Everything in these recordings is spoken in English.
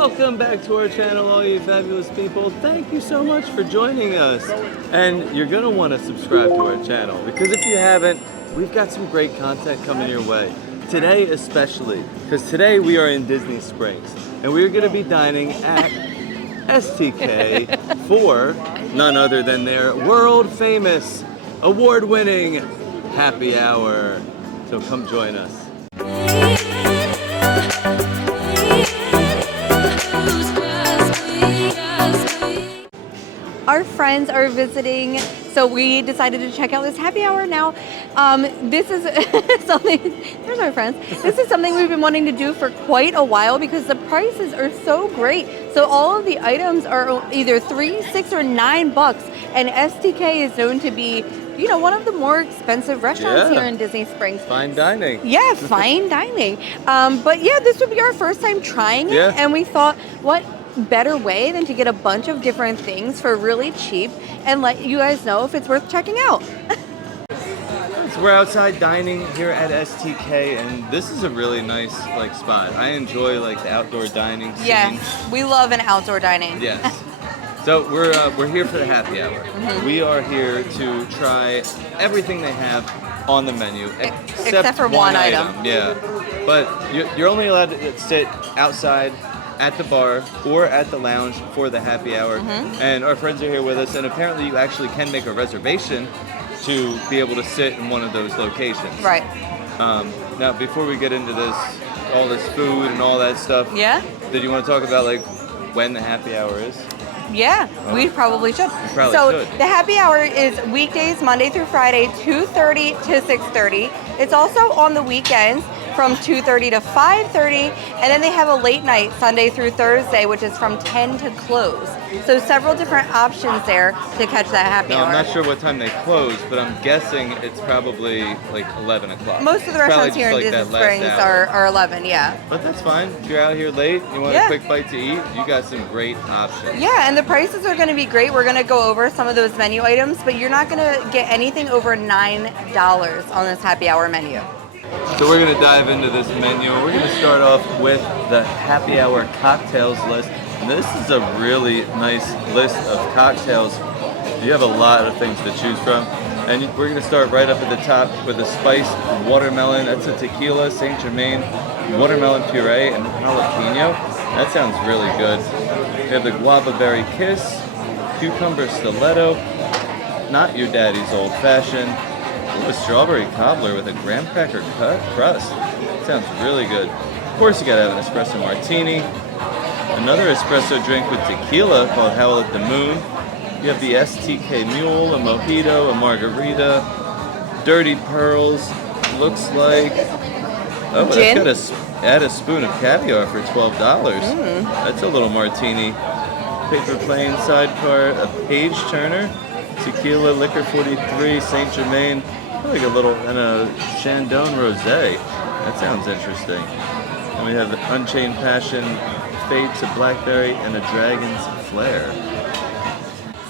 Welcome back to our channel, all you fabulous people. Thank you so much for joining us. And you're gonna want to subscribe to our channel because if you haven't, we've got some great content coming your way. Today especially, because today we are in Disney Springs and we're gonna be dining at STK for none other than their world famous, award-winning happy hour. So come join us. Our friends are visiting, so we decided to check out this happy hour now. This is something, there's our friends. This is something we've been wanting to do for quite a while because the prices are so great. So all of the items are either $3, $6, or $9, and STK is known to be, you know, one of the more expensive restaurants here in Disney Springs. Fine dining. Yeah, fine dining. But yeah, this would be our first time trying it, and we thought, what better way than to get a bunch of different things for really cheap and let you guys know if it's worth checking out. So we're outside dining here at STK, and this is a really nice spot. I enjoy the outdoor dining scene. Yes, we love an outdoor dining. Yes. So we're here for the happy hour. Mm-hmm. We are here to try everything they have on the menu except for one item. Yeah, but you're only allowed to sit outside at the bar or at the lounge for the happy hour. Mm-hmm. And our friends are here with us, and apparently you actually can make a reservation to be able to sit in one of those locations. Right. Now, before we get into all this food and all that stuff, did you want to talk about when the happy hour is? Yeah, we probably should. So the happy hour is weekdays, Monday through Friday, 2:30 to 6:30. It's also on the weekends from 2:30 to 5:30, and then they have a late night Sunday through Thursday, which is from 10 to close. So several different options there to catch that happy hour. I'm not sure what time they close, but I'm guessing it's probably 11 o'clock. Most of the restaurants here in Disney Springs are 11, yeah. But that's fine. If you're out here late, you want a quick bite to eat, you got some great options. Yeah, and the prices are going to be great. We're going to go over some of those menu items, but you're not going to get anything over $9 on this happy hour menu. So we're going to dive into this menu. We're going to start off with the happy hour cocktails list. And this is a really nice list of cocktails. You have a lot of things to choose from. And we're going to start right up at the top with a spiced watermelon. That's a tequila, Saint Germain, watermelon puree, and jalapeno. That sounds really good. We have the guava berry kiss, cucumber stiletto, not your daddy's old fashioned. A strawberry cobbler with a graham cracker crust. Sounds really good. Of course, you gotta have an espresso martini. Another espresso drink with tequila called Howl at the Moon. You have the STK Mule, a mojito, a margarita, Dirty Pearls. Looks like but gin? that's got add a spoon of caviar for $12. That's a little martini. Paper plane sidecar, a page turner, tequila, liquor 43, Saint Germain. Like a little, and a Chandon Rosé. That sounds interesting. And we have the Unchained Passion, Fade to Blackberry, and a Dragon's Flare.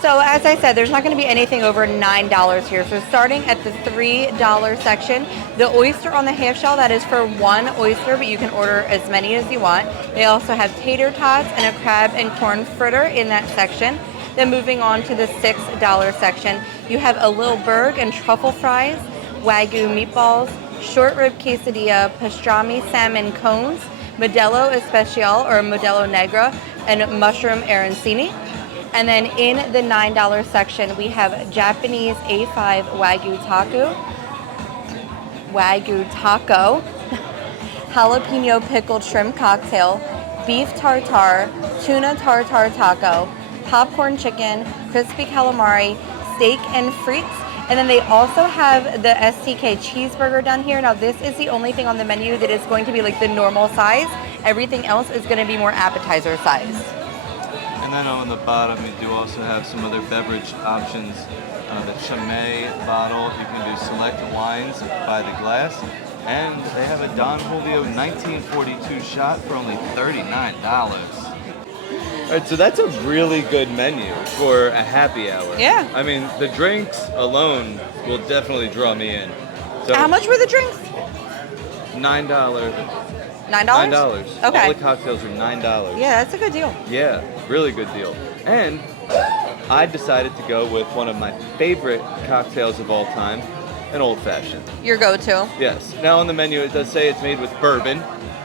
So as I said, there's not going to be anything over $9 here. So starting at the $3 section, the oyster on the half shell, that is for one oyster, but you can order as many as you want. They also have tater tots and a crab and corn fritter in that section. Then moving on to the $6 section, you have a Lil Berg and truffle fries, Wagyu meatballs, short rib quesadilla, pastrami salmon cones, Modelo Especial or Modelo Negra, and mushroom arancini. And then in the $9 section, we have Japanese A5 Wagyu taco, jalapeno pickled shrimp cocktail, beef tartare, tuna tartare taco, popcorn chicken, crispy calamari, steak and frites, and then they also have the STK cheeseburger down here. Now this is the only thing on the menu that is going to be the normal size. Everything else is going to be more appetizer size. And then on the bottom, you do also have some other beverage options. The Chimay bottle, you can do select wines by the glass. And they have a Don Julio 1942 shot for only $39. All right, so that's a really good menu for a happy hour. Yeah. I mean, the drinks alone will definitely draw me in. So how much were the drinks? $9. $9? $9. Okay. All the cocktails are $9. Yeah, that's a good deal. Yeah, really good deal. And I decided to go with one of my favorite cocktails of all time, an old fashioned. Your go-to. Yes. Now on the menu it does say it's made with bourbon,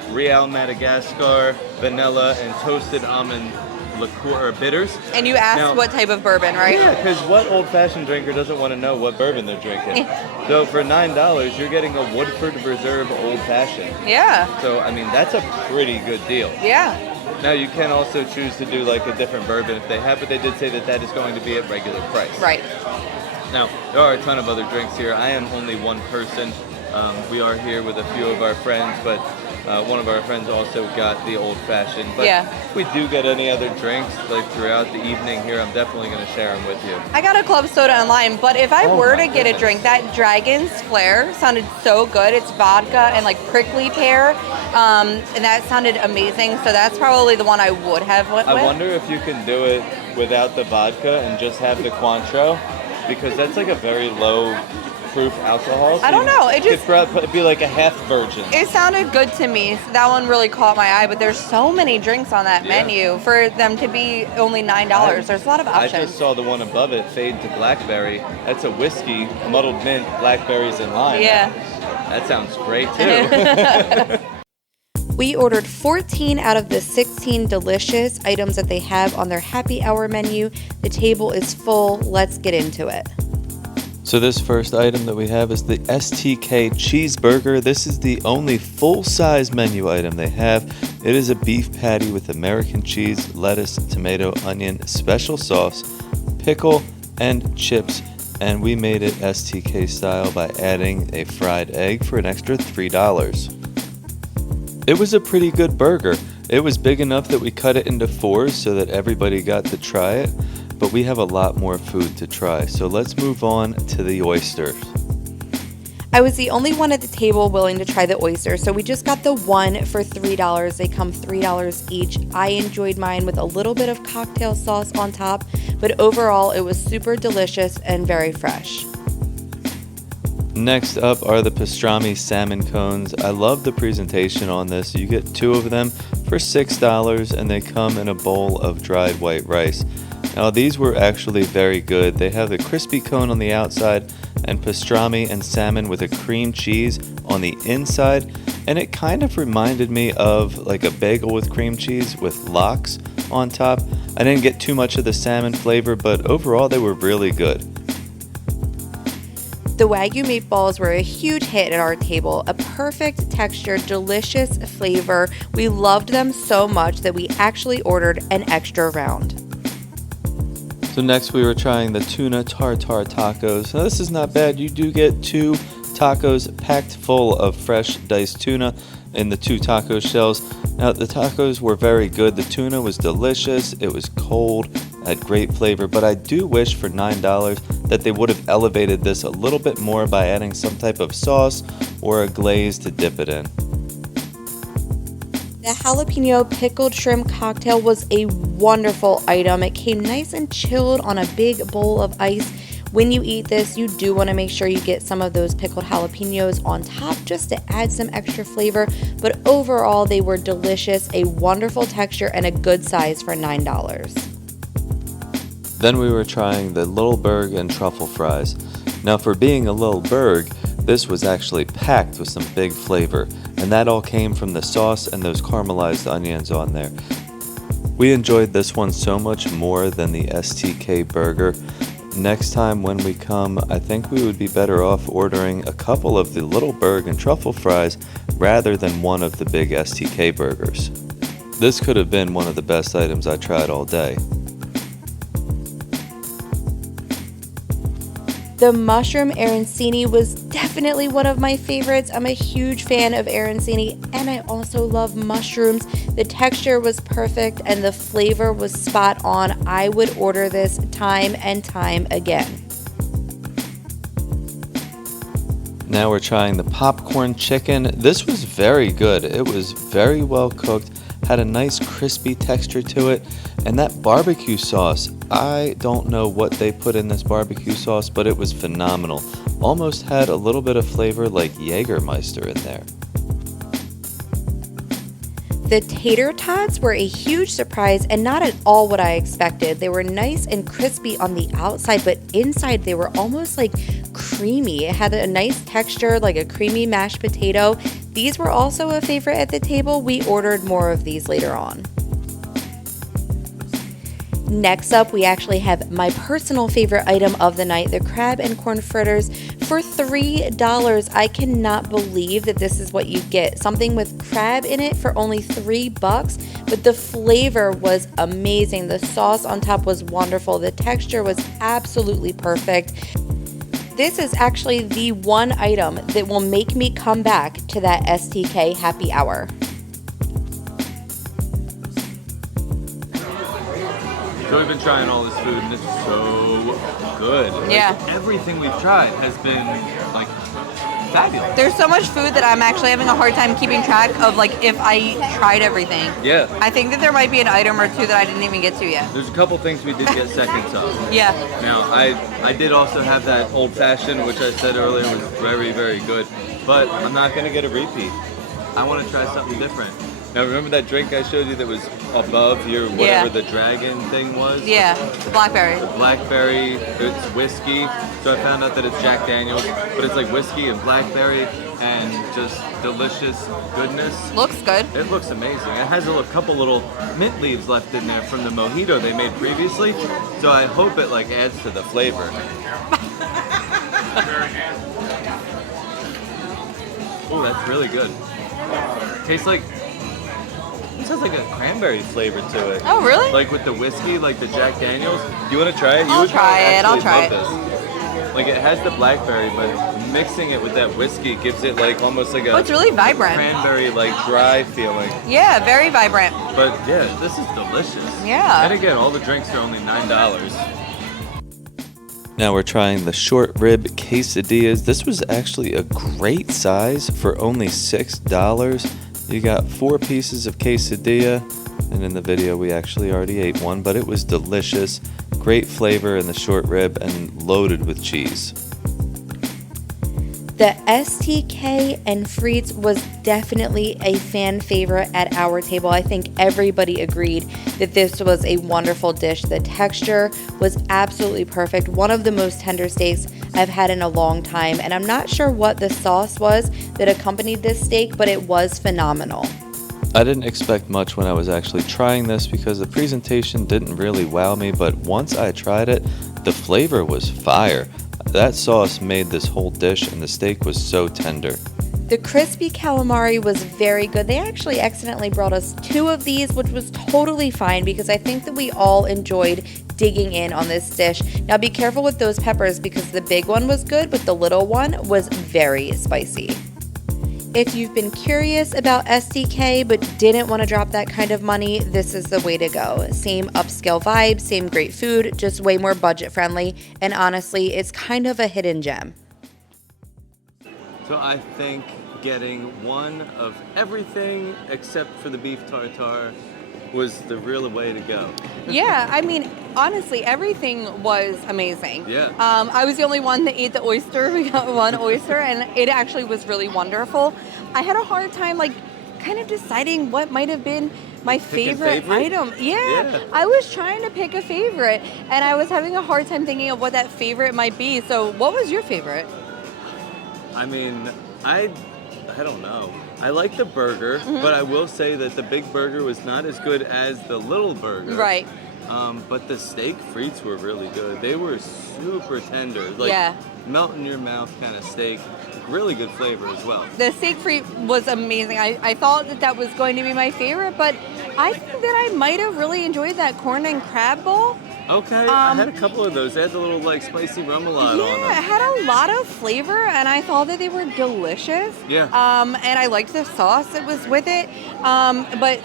Real Madagascar, vanilla, and toasted almond liqueur or bitters. And you asked Now, what type of bourbon, right? Yeah, because what old-fashioned drinker doesn't want to know what bourbon they're drinking? So for $9, you're getting a Woodford Reserve old-fashioned. Yeah. So, I mean, that's a pretty good deal. Yeah. Now, you can also choose to do like a different bourbon if they have, but they did say that that is going to be at regular price. Right. Now, there are a ton of other drinks here. I am only one person. We are here with a few of our friends, but one of our friends also got the old-fashioned. But if we do get any other drinks like throughout the evening here, I'm definitely going to share them with you. I got a club soda and lime, but if I were to get a drink, that Dragon's Flair sounded so good. It's vodka and like prickly pear, and that sounded amazing. So that's probably the one I would have went with. I wonder if you can do it without the vodka and just have the Cointreau, because that's like a very low proof alcohol. So I don't know. It just could be like a half virgin. It sounded good to me. So that one really caught my eye. But there's so many drinks on that menu for them to be only $9. There's a lot of options. I just saw the one above it, Fade to Blackberry. That's a whiskey, muddled mint, blackberries, and lime. Yeah. That sounds great too. We ordered 14 out of the 16 delicious items that they have on their happy hour menu. The table is full. Let's get into it. So this first item that we have is the STK cheeseburger. This is the only full-size menu item they have. It is a beef patty with American cheese, lettuce, tomato, onion, special sauce, pickle, and chips. And we made it STK style by adding a fried egg for an extra $3. It was a pretty good burger. It was big enough that we cut it into 4s so that everybody got to try it. But we have a lot more food to try, so let's move on to the oysters. I was the only one at the table willing to try the oysters, so we just got the one for $3. They come $3 each. I enjoyed mine with a little bit of cocktail sauce on top, but overall it was super delicious and very fresh. Next up are the pastrami salmon cones. I love the presentation on this. You get 2 of them for $6 and they come in a bowl of dried white rice. Now these were actually very good. They have the crispy cone on the outside and pastrami and salmon with a cream cheese on the inside, and it kind of reminded me of like a bagel with cream cheese with lox on top. I didn't get too much of the salmon flavor, but overall they were really good. The Wagyu meatballs were a huge hit at our table. A perfect texture, delicious flavor. We loved them so much that we actually ordered an extra round. So next we were trying the tuna tartare tacos. Now this is not bad. You do get 2 tacos packed full of fresh diced tuna in the 2 taco shells. Now the tacos were very good. The tuna was delicious. It was cold, had great flavor, but I do wish for $9 that they would have elevated this a little bit more by adding some type of sauce or a glaze to dip it in. The jalapeno pickled shrimp cocktail was a wonderful item. It came nice and chilled on a big bowl of ice. When you eat this, you do want to make sure you get some of those pickled jalapenos on top just to add some extra flavor. But overall, they were delicious, a wonderful texture, and a good size for $9. Then we were trying the Little Berg and truffle fries. Now for being a Little Berg, this was actually packed with some big flavor, and that all came from the sauce and those caramelized onions on there. We enjoyed this one so much more than the STK burger. Next time when we come, I think we would be better off ordering a couple of the Little Berg and truffle fries rather than one of the big STK burgers. This could have been one of the best items I tried all day. The mushroom arancini was definitely one of my favorites. I'm a huge fan of arancini, and I also love mushrooms. The texture was perfect and the flavor was spot on. I would order this time and time again. Now we're trying the popcorn chicken. This was very good. It was very well cooked, had a nice crispy texture to it, and that barbecue sauce, I don't know what they put in this barbecue sauce, but it was phenomenal. Almost had a little bit of flavor like Jägermeister in there. The tater tots were a huge surprise and not at all what I expected. They were nice and crispy on the outside, but inside they were almost like creamy. It had a nice texture, like a creamy mashed potato. These were also a favorite at the table. We ordered more of these later on. Next up, we actually have my personal favorite item of the night, the crab and corn fritters for $3. I cannot believe that this is what you get. Something with crab in it for only $3, but the flavor was amazing. The sauce on top was wonderful. The texture was absolutely perfect. This is actually the one item that will make me come back to that STK Happy Hour. So we've been trying all this food and it's so good. Yeah. Like, everything we've tried has been like fabulous. There's so much food that I'm actually having a hard time keeping track of, like, if I tried everything. Yeah. I think that there might be an item or two that I didn't even get to yet. There's a couple things we did get seconds of. Yeah. Now, I did also have that old fashioned, which I said earlier was very, very good. But I'm not going to get a repeat. I want to try something different. Now, remember that drink I showed you that was above your whatever the dragon thing was? Yeah, blackberry. Blackberry, it's whiskey. So I found out that it's Jack Daniels, but it's like whiskey and blackberry and just delicious goodness. Looks good. It looks amazing. It has a couple little mint leaves left in there from the mojito they made previously. So I hope it like adds to the flavor. Oh, that's really good. Tastes like, it has like a cranberry flavor to it. Oh, really? Like with the whiskey, like the Jack Daniels. Do you want to try it? I'll try it. I'll try it. Like it has the blackberry, but mixing it with that whiskey gives it like almost like a Oh, it's really vibrant. cranberry, like dry feeling. Yeah, very vibrant. But yeah, this is delicious. Yeah. And again, all the drinks are only $9. Now we're trying the short rib quesadillas. This was actually a great size for only $6. You got 4 pieces of quesadilla, and in the video we actually already ate one, but it was delicious. Great flavor in the short rib and loaded with cheese. The STK and frites was definitely a fan favorite at our table. I think everybody agreed that this was a wonderful dish. The texture was absolutely perfect. One of the most tender steaks I've had in a long time, and I'm not sure what the sauce was that accompanied this steak, but it was phenomenal. I didn't expect much when I was actually trying this because the presentation didn't really wow me, but once I tried it, the flavor was fire. That sauce made this whole dish and the steak was so tender. The crispy calamari was very good. They actually accidentally brought us 2 of these, which was totally fine because I think that we all enjoyed digging in on this dish. Now be careful with those peppers because the big one was good, but the little one was very spicy. If you've been curious about STK but didn't want to drop that kind of money, this is the way to go. Same upscale vibe, same great food, just way more budget friendly, and honestly, it's kind of a hidden gem. So I think getting one of everything except for the beef tartare was the real way to go. Yeah, I mean, honestly, everything was amazing. Yeah. I was the only one that ate the oyster. We got one oyster, and it actually was really wonderful. I had a hard time, like, kind of deciding what might have been my favorite item. Yeah, I was trying to pick a favorite, and I was having a hard time thinking of what that favorite might be. So what was your favorite? I mean, I don't know. I like the burger, but I will say that the big burger was not as good as the little burger. Right. But the steak frites were really good. They were super tender. Like melt in your mouth kind of steak. Really good flavor as well. The steak frite was amazing. I thought that was going to be my favorite, but I think that I might have really enjoyed that corn and crab bowl. Okay, I had a couple of those. They had the little like spicy remoulade on them. Yeah, it had a lot of flavor, and I thought that they were delicious. Yeah. And I liked the sauce that was with it. But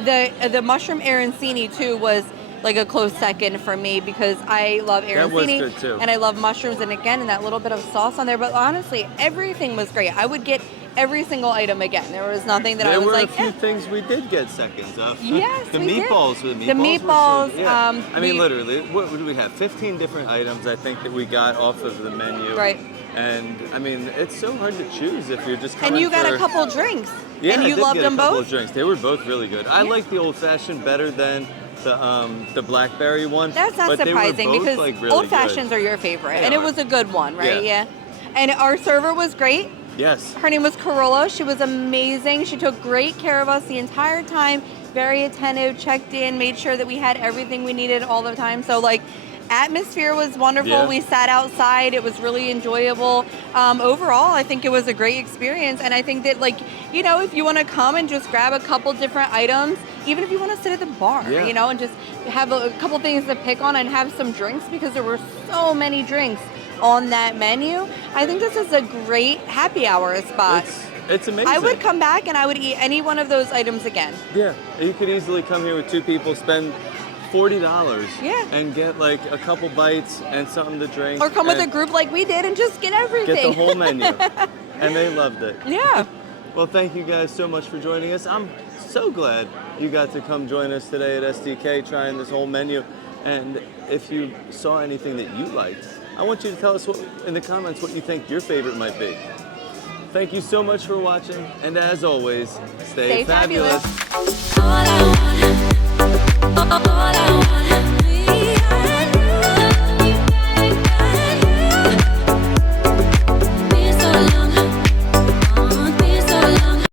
the mushroom arancini too was like a close second for me because I love arancini. That was good too. And I love mushrooms, and again, and that little bit of sauce on there. But honestly, everything was great. I would get every single item again. There was nothing that I was like. There were a few things we did get seconds of. Yes, the we meatballs. did. The meatballs. Yeah. I mean, literally, what did we have? 15 different items, I think, that we got off of the menu. Right. And I mean, it's so hard to choose if you're just coming And you got for... a couple drinks. Yeah, and you I did loved get them a couple both? of drinks. They were both really good. I like the old fashioned better than the blackberry one. That's not but surprising they were both, because like, really old good. fashions are your favorite. They and it are. was a good one, right? Yeah. And our server was great. Yes. Her name was Corolla. She was amazing. She took great care of us the entire time. Very attentive, checked in, made sure that we had everything we needed all the time. So like, atmosphere was wonderful. Yeah. We sat outside. It was really enjoyable. Overall, I think it was a great experience. And I think that, like, you know, if you want to come and just grab a couple different items, even if you want to sit at the bar, Yeah. you know, and just have a couple things to pick on and have some drinks, because there were so many drinks on that menu. I think this is a great happy hour spot. It's amazing. I would come back and I would eat any one of those items again. Yeah, you could easily come here with two people, spend $40, Yeah. and get like a couple bites and something to drink. Or come with a and group like we did and just get everything. Get the whole menu, and they loved it. Yeah. Well, thank you guys so much for joining us. I'm so glad you got to come join us today at STK trying this whole menu. And if you saw anything that you liked, I want you to tell us in the comments what you think your favorite might be. Thank you so much for watching, and as always, stay Stay fabulous. All I wanna